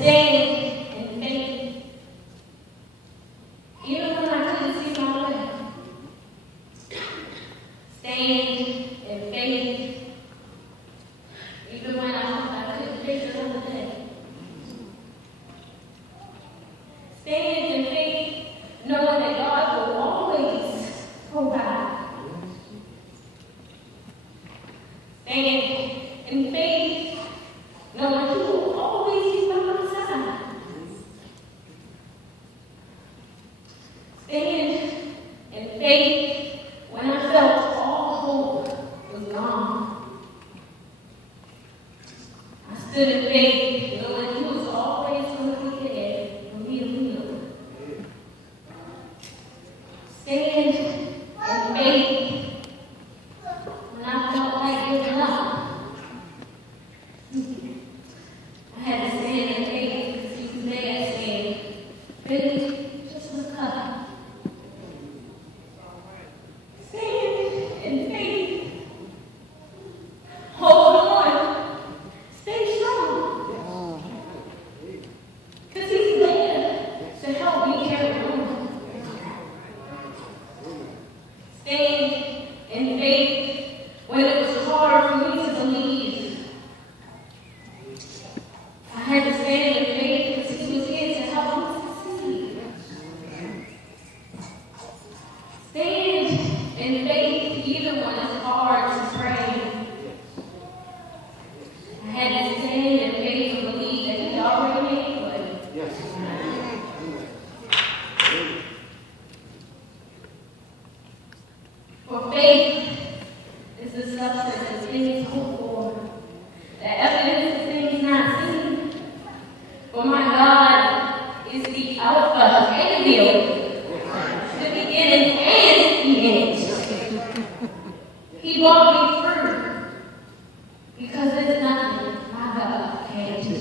stand in faith. Even when I couldn't see my way. Stand in faith. Even when I couldn't face another day. Stand in faith, knowing that God will always provide. Stand in faith, knowing He will always be by my side. Stand in faith when I felt all hope was gone. I stood in faith, knowing He was always going to be there for me to feel. Stand in faith when I felt like giving up. I had to stand in faith because He was there saying, "Baby, just look up." Stand in faith. Hold on. Stay strong. Because He's there to help me carry on. Stand in faith when it was hard for me to believe. I had to stand in faith because He was here to help me succeed. Stand in faith even when it's hard to pray. I had to stand in faith and believe that He already made a way. For faith is the substance of things hoped for, the evidence of things not seen. For my God is the Alpha and the Omega, the beginning and the end. He brought me through because there's nothing my God can't do.